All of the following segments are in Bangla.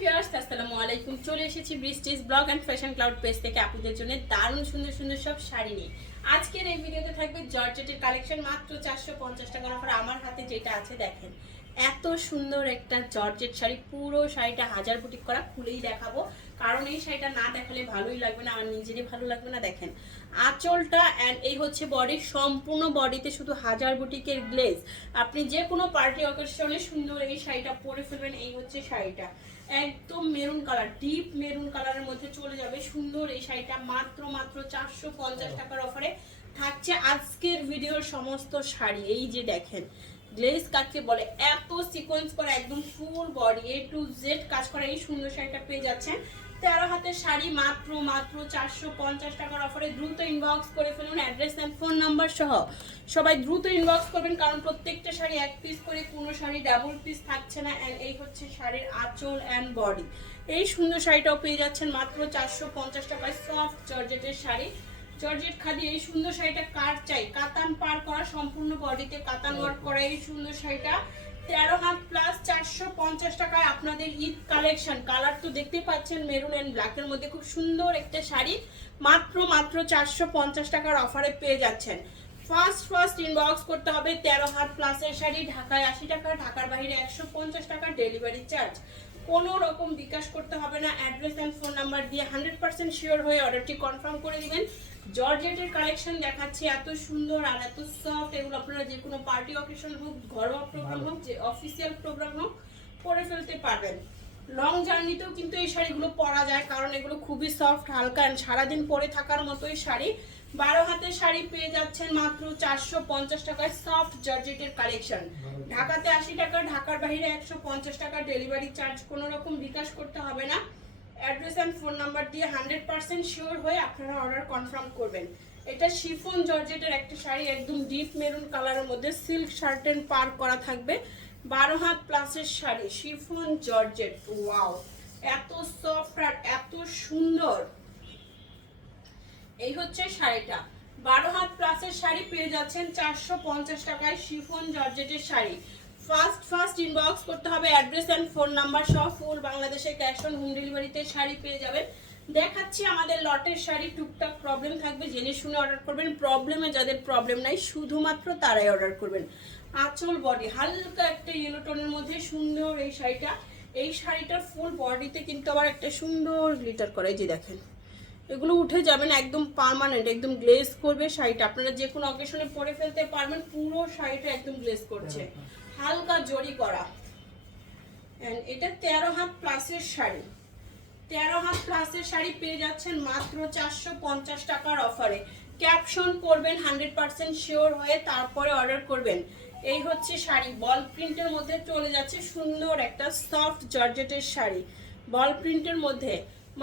ভিউয়ার্স আসসালামু আলাইকুম। চলে এসেছি বৃষ্টিস blog and fashion cloud page থেকে আপুদের জন্য দারুণ সুন্দর সুন্দর সব শাড়ি নিয়ে। আজকের এই ভিডিওতে থাকবে জর্জেটের কালেকশন মাত্র 450 টাকার অফার। আমার হাতে যেটা আছে দেখেন, এত সুন্দর একটা জর্জেট শাড়ি, পুরো শাড়িটা হাজার বুটিক করা, খুলেই দেখাবো কারণ এই শাড়িটা না দেখালে ভালোই লাগবে না, আমার নিজেরই ভালো লাগবে না। দেখেন আঁচলটা অ্যান্ড এই হচ্ছে বডি, সম্পূর্ণ বডিতে শুধু হাজার বুটিকের গ্লেজ। আপনি যে কোনো পার্টি অকেশনে সুন্দর এই শাড়িটা পরে ফেলবেন। এই হচ্ছে শাড়িটা, একদম মেরুন কালার, ডিপ মেরুন কালারের মধ্যে চলে যাবে সুন্দর এই শাড়িটা। মাত্র 450 টাকার অফারে থাকছে আজকের ভিডিওর সমস্ত শাড়ি। এই যে দেখেন গ্লেজ কাটকে বলে, এত সিকোয়েন্স করা একদম full body A to Z কাজ করা এই সুন্দর শাড়িটা পেয়ে যাচ্ছেন 13 হাতের শাড়ি মাত্র 450 টাকার অফারে। দ্রুত ইনবক্স করে ফেলুন অ্যাড্রেস এন্ড ফোন নাম্বার সহ। সবাই দ্রুত ইনবক্স করবেন কারণ প্রত্যেকটা শাড়ি এক পিস করে, কোনো শাড়ি ডাবল পিস থাকছে না। এন্ড এই হচ্ছে শাড়ির আঁচল এন্ড বডি। এই সুন্দর শাড়িটাও পেয়ে যাচ্ছেন মাত্র 450 টাকায়। সফট জর্জেটের শাড়ি, জর্জেট খাদি। এই সুন্দর শাড়িটা কার চাই, কাতান পার করা, সম্পূর্ণ বডিতে কাতান ওয়ার্ক করা এই সুন্দর শাড়িটা 13 হাত প্লাস 450 টাকায় আপনাদের ঈদ কালেকশন। কালার তো দেখতে পাচ্ছেন মেরুন এন্ড ব্ল্যাকের মধ্যে, খুব সুন্দর একটা শাড়ি মাত্র 450 টাকার অফারে পেয়ে যাচ্ছেন। ফার্স্ট ইনবক্স করতে হবে। 13 হাত প্লাসের শাড়ি, ঢাকায় 80 টাকা, ঢাকার বাইরে 150 টাকা ডেলিভারি চার্জ। কোনো রকম বিকাশ করতে হবে না। অ্যাড্রেস এন্ড ফোন নাম্বার দিয়ে 100% শিওর হয়ে অর্ডারটি কনফার্ম করে দিবেন। জর্জেটের কালেকশন দেখাচ্ছি, এত সুন্দর আর এত সফট। এগুলো আপনারা যে কোনো পার্টি অকেশন হোক, ঘরোয়া প্রোগ্রাম হোক, যে অফিসিয়াল প্রোগ্রাম হোক, পরে ফেলতে পারবেন। লং জার্নিতেও কিন্তু এই শাড়িগুলো পরা যায় কারণ এগুলো খুবই সফট, হালকা এন্ড সারাদিন পরে থাকার মতোই শাড়ি। 12 হাতের শাড়ি পেয়ে যাচ্ছেন মাত্র 450 টাকায়। সফট জর্জেটের কালেকশন, ঢাকাতে 80 টাকা, ঢাকার বাইরে 150 টাকা ডেলিভারি চার্জ। কোনো রকম বিকাশ করতে হবে না। অ্যাড্রেস এন্ড ফোন নাম্বার দিয়ে 100% শিওর হয়ে আপনারা অর্ডার কনফার্ম করবেন। এটা শিফন জর্জেটের একটা শাড়ি, একদম ডিপ মেরুন কালারের মধ্যে সিল্ক শার্টেন পার করা থাকবে। 12 হাত প্লাসের শাড়ি, শিফন জর্জেট। ওয়াও, এত সফট আর এত সুন্দর। এই হচ্ছে শাড়িটা, 12 হাত প্লাসের শাড়ি পেয়ে যাচ্ছেন 450 টাকায়। শিফন জর্জেটের শাড়ি ফার্স্ট ইনবক্স করতে হবে। অ্যাড্রেস এন্ড ফোন নাম্বার সহ ফুল বাংলাদেশে ক্যাশ অন হোম ডেলিভারিতে শাড়ি পেয়ে যাবেন। দেখাচ্ছি আমাদের লটের শাড়ি, টুকটাক প্রবলেম থাকবে, জেনে শুনে অর্ডার করবেন। প্রবলেমে যাদের প্রবলেম নাই শুধুমাত্র তারাই অর্ডার করবেন। আঁচল বডি হালকা একটা ইয়েলো টোনের মধ্যে সুন্দর এই শাড়িটা। এই শাড়িটার ফুল বডিতে কিন্তু আবার একটা সুন্দর গ্লিটার করে, এই যে দেখেন এগুলো উঠে যাবে না, একদম পার্মানেন্ট, একদম গ্লেজ করবে শাড়িটা। আপনারা যে কোনো অকেশনে পরে ফেলতে পারবেন। পুরো শাড়িটা একদম গ্লেজ করছে, হালকা জরি করা। এটা 13 হাত প্লাসের শাড়ি, 13 হাত প্লাসের শাড়ি পেয়ে যাচ্ছেন মাত্র 450 টাকার অফারে। ক্যাপশন করবেন 100% শিওর হয়ে, তারপরে অর্ডার করবেন। এই হচ্ছে শাড়ি, বল প্রিন্টের মধ্যে চলে যাচ্ছে সুন্দর একটা সফট জর্জেটের শাড়ি, বল প্রিন্টের মধ্যে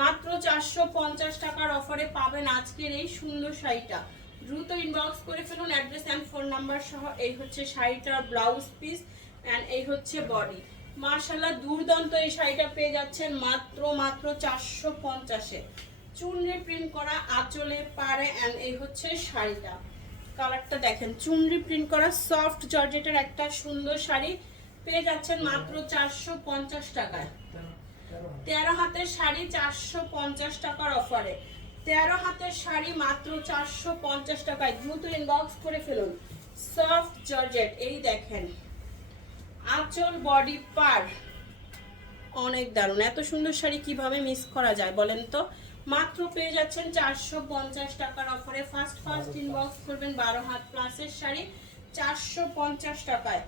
মাত্র 450 টাকার অফারে পাবেন আজকের এই সুন্দর শাড়িটা। দ্রুত ইনবক্স করে ফেলুন অ্যাড্রেস এন্ড ফোন নাম্বার সহ। এই হচ্ছে শাড়িটার ব্লাউজ পিস এন্ড এই হচ্ছে বডি। মাশাআল্লাহ দুর্দান্ত এই শাড়িটা পেয়ে যাচ্ছেন মাত্র 450-এ। চুনরি প্রিন্ট করা আঁচলে পারে এন্ড এই হচ্ছে শাড়িটা। কালারটা দেখেন, চুনরি প্রিন্ট করা সফট জর্জেটের একটা সুন্দর শাড়ি পেয়ে যাচ্ছেন মাত্র 450 টাকায়। 13 হাতের শাড়ি 450 টাকার অফারে। 13 হাতের শাড়ি মাত্র 450 টাকায়। দ্রুত ইনবক্স করে ফেলুন। সফট জর্জেট, এই দেখেন আঁচল বডি পার, অনেক দারুণ। এত সুন্দর শাড়ি কিভাবে মিস করা যায় বলেন তো। মাত্র পেয়ে যাচ্ছেন 450 টাকার অফারে। ফার্স্ট ইনবক্স করবেন। 12 হাত প্লাসের শাড়ি 450 টাকায়।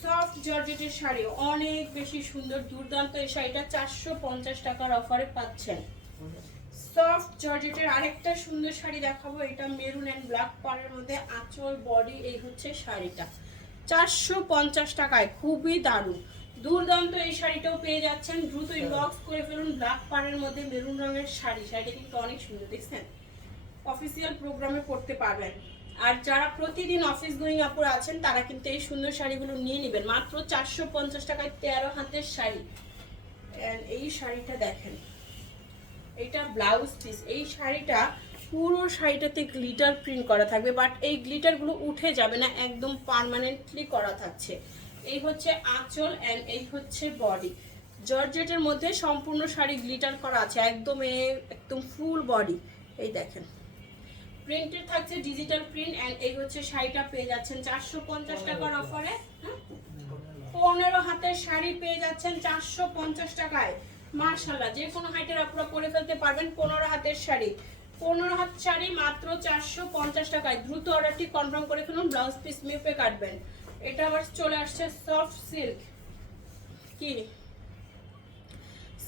সফট জর্জেটের শাড়ি অনেক বেশি সুন্দর, দুর্দান্ত এই শাড়িটা 450 টাকার অফারে পাচ্ছেন। সফট জর্জেটের আরেকটা সুন্দর শাড়ি দেখাবো, এটা মেরুন এন্ড ব্ল্যাক পাড়ের মধ্যে আঁচল বডি। এই হচ্ছে শাড়িটা 450 টাকায়, খুবই দারুণ দুর্দান্ত এই শাড়িটাও পেয়ে যাচ্ছেন। দ্রুত ইনবক্স করে ফেলুন। ব্ল্যাক পাড়ের মধ্যে মেরুন রঙের শাড়ি, শাড়িটা কিন্তু অনেক সুন্দর, দেখছেন অফিসিয়াল প্রোগ্রামে পরতে পারবেন। আর যারা প্রতিদিন অফিস গোয়িং আপুর আছেন তারা কিন্তু এই সুন্দর শাড়িগুলো নিয়ে নেবেন মাত্র 450 টাকায়। 13 হাতের শাড়ি এই শাড়িটা দেখেন, এটা ব্লাউজ পিস। এই শাড়িটা পুরো শাড়িটাতে গ্লিটার প্রিন্ট করা থাকবে, বাট এই গ্লিটারগুলো উঠে যাবে না, একদম পার্মানেন্টলি করা থাকছে। এই হচ্ছে আঁচল এন্ড এই হচ্ছে বডি। জর্জেটের মধ্যে সম্পূর্ণ শাড়ি গ্লিটার করা আছে, একদম ফুল বডি। এই দেখেন প্রিন্টেড থাকছে ডিজিটাল প্রিন্ট। এন্ড এই হচ্ছে শাড়িটা পেয়ে যাচ্ছেন 450 টাকার অফারে। 15 হাতের শাড়ি পেয়ে যাচ্ছেন 450 টাকায়। মাশাআল্লাহ, যে কোনো হাইটের আপনারা পরে ফেলতে পারবেন। 15 হাতের শাড়ি, 15 হাত শাড়ি মাত্র 450 টাকায়। দ্রুত অর্ডারটি কনফার্ম করে ফেলুন, ব্লাউজ পিস মেপে কাটবেন। এটা আবার চলে আসছে সফট সিল্ক, কি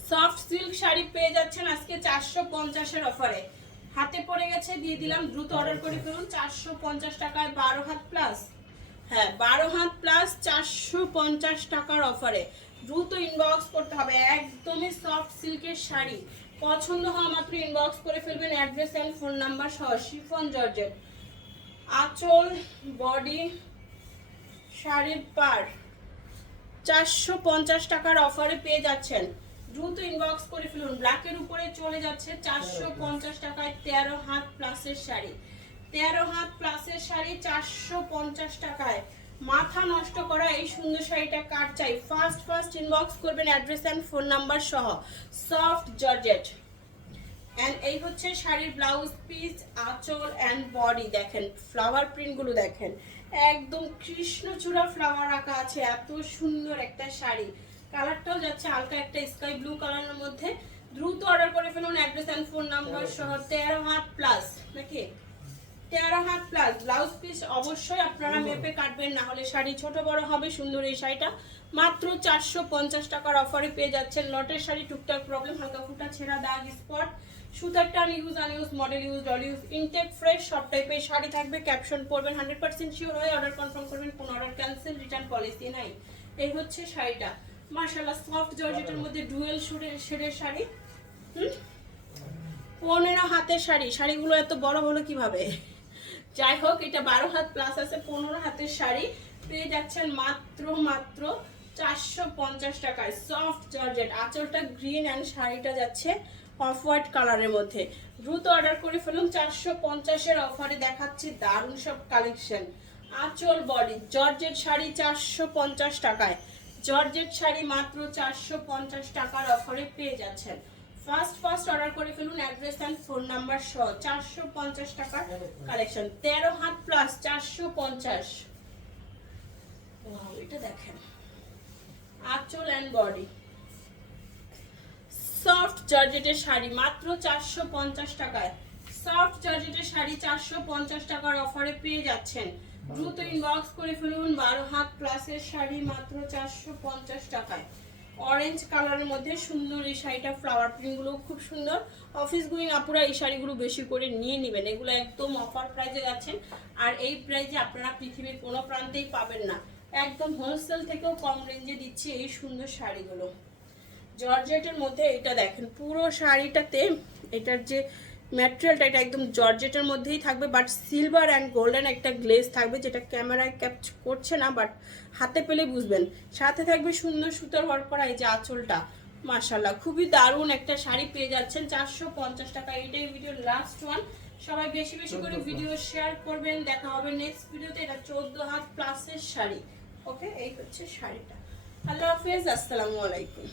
সফট সিল্ক শাড়ি পেয়ে যাচ্ছেন আজকে 450 এর অফারে। হাতে পড়ে গেছে, দিয়ে দিলাম, দ্রুত অর্ডার করে ফেলুন 450 টাকায়। 12 হাত প্লাস, হ্যাঁ 12 হাত প্লাস 450 টাকার অফারে। দ্রুত ইনবক্স করতে হবে, একদমই সফট সিল্কের শাড়ি। পছন্দ হওয়া মাত্র ইনবক্স করে ফেলবেন, অ্যাড্রেস এন্ড ফোন নাম্বার সহ। শিফন জর্জেট, আঁচল, বডি, শাড়ির পার 450 টাকার অফারে পেয়ে যাচ্ছেন। দ্রুত ইনবক্স করে ফেলুন। ব্ল্যাকের উপরে চলে যাচ্ছে 450 টাকায় 13 হাত প্লাসের শাড়ি। 13 হাত প্লাসের শাড়ি 450 টাকায়। মাথা নষ্ট করা এই সুন্দর শাড়িটা কার চাই, ফার্স্ট ইনবক্স করবেন, অ্যাড্রেস এন্ড ফোন নাম্বার সহ। Soft georgette. এন্ড এই হচ্ছে শাড়ির ব্লাউজ পিস, আঁচল এন্ড বডি। দেখেন ফ্লাওয়ার প্রিন্টগুলো দেখেন, একদম কৃষ্ণচূড়া ফ্লাওয়ার আঁকা আছে। এত সুন্দর একটা শাড়ি, কালারটাও যাচ্ছে হালকা একটা স্কাই ব্লু কালারের মধ্যে। দ্রুত অর্ডার করে ফেলুন, অ্যাড্রেস এন্ড ফোন নাম্বার সহ। 13 হাত প্লাস নাকি 13 হাত প্লাস। ব্লাউজ পিস অবশ্যই আপনারা মেপে কাটবেন, না হলে শাড়ি ছোট বড় হবে। সুন্দর এই শাড়িটা মাত্র 450 টাকার অফারে পেয়ে যাচ্ছেন। লটের শাড়ি, টুকটাক প্রবলেম, হালকা ফুটা ছেঁড়া, দাগ, স্পট, সুতার টান, use unused, model use, doll use, intact, fresh সব টাইপের শাড়ি থাকবে। ক্যাপশন পড়বেন, 100% শিওর হয়ে অর্ডার কনফার্ম করবেন। কোনো অর্ডার ক্যান্সেল, রিটার্ন পলিসি নাই। এই হচ্ছে শাড়িটা, মাশাআল্লাহ সফট জর্জেটের মধ্যে ডুয়েল শেডের শাড়ি। 15 হাতের শাড়ি। শাড়িগুলো এত বড় হলো কিভাবে? যাই হোক, এটা 12 হাত প্লাস আছে। 15 হাতের শাড়ি পেয়ে যাচ্ছেন মাত্র 450 টাকায়। সফট জর্জেট, আঁচলটা গ্রিন এন্ড শাড়িটা যাচ্ছে অফ হোয়াইট কালারের মধ্যে। দ্রুত অর্ডার করে ফেলুন, 450 এর অফারে দেখাচ্ছি দারুণ সব কালেকশন। আঁচল, বডি, জর্জেট শাড়ি 450 টাকায়। জর্জেট শাড়ি মাত্র 450 টাকার অফারে পেয়ে যাচ্ছেন। ফার্স্ট অর্ডার করে ফেলুন, অ্যাড্রেস এন্ড ফোন নাম্বার সহ। 450 টাকার কালেকশন, 13 হাত প্লাস 450। ওয়াও, এটা দেখেন আঁচল এন্ড বডি। সফট জর্জেটের শাড়ি মাত্র 450 টাকায়। সফট জর্জেটের শাড়ি 450 টাকার অফারে পেয়ে যাচ্ছেন। দ্রুত ইনবক্স করে ফেলুন। 12 হাত প্লাসের শাড়ি মাত্র 450 টাকায়। অরেঞ্জ কালারের মধ্যে সুন্দর এই শাড়িটা, ফ্লাওয়ার প্রিন্টগুলো খুব সুন্দর। অফিস গোয়িং আপুরা এই শাড়িগুলো বেশি করে নিয়ে নেবেন, এগুলো একদম অফার প্রাইসে যাচ্ছেন। আর এই প্রাইসে আপনারা পৃথিবীর কোনো প্রান্তেই পাবেন না, একদম হোলসেল থেকেও কম রেঞ্জে দিচ্ছি এই সুন্দর শাড়িগুলো। জর্জেটের মধ্যে এটা দেখেন, পুরো শাড়িটাতে এটার যে ম্যাটেরিয়ালটা, এটা একদম জর্জেটের মধ্যেই থাকবে, বাট সিলভার অ্যান্ড গোল্ডেন একটা গ্লেজ থাকবে, যেটা ক্যামেরায় ক্যাপচার করছে না, বাট হাতে পেলে বুঝবেন। সাথে থাকবে সুন্দর সুতোর ওয়ার্ক করা এই যে আঁচলটা। মাশাআল্লাহ, খুবই দারুণ একটা শাড়ি পেয়ে যাচ্ছেন 450 টাকা। এটাই ভিডিও লাস্ট ওয়ান। সবাই বেশি বেশি করে ভিডিও শেয়ার করবেন। দেখা হবে নেক্সট ভিডিওতে। এটা 14 হাত প্লাসের শাড়ি। ওকে, এই হচ্ছে শাড়িটা। আল্লাহ হাফেজ, আসসালামু আলাইকুম।